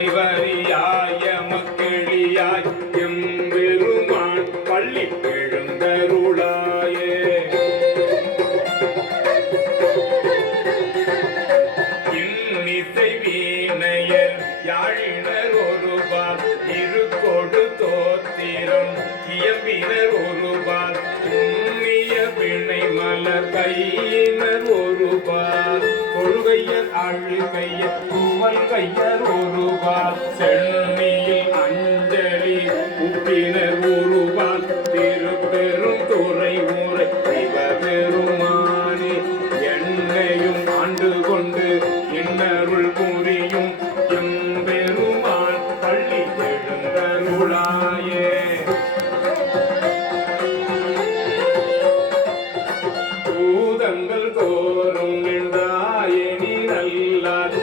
வரியாய மக்களியாய் எம்பெருமான் பள்ளி எழுந்தருளாயே. இன்னிசை வீணையர் யாழினர் ஒருபார் இரு கொடு தோத்திரம் இயம்பினர் ஒருபால் உண்ணிய பிணை மலர் கையினர் கையர் அழு கையர் குமல் கையர் ஒருவார் சென்னியில் அஞ்சலி உப்பினர் ஒருவார் திருப்பெரும் துறை ஊரை சிவபெருமானே என்னையும் ஆண்டு கொண்டு இன்னருள் புரியும் எம்பெருமான். பள்ளி எல்லாரும்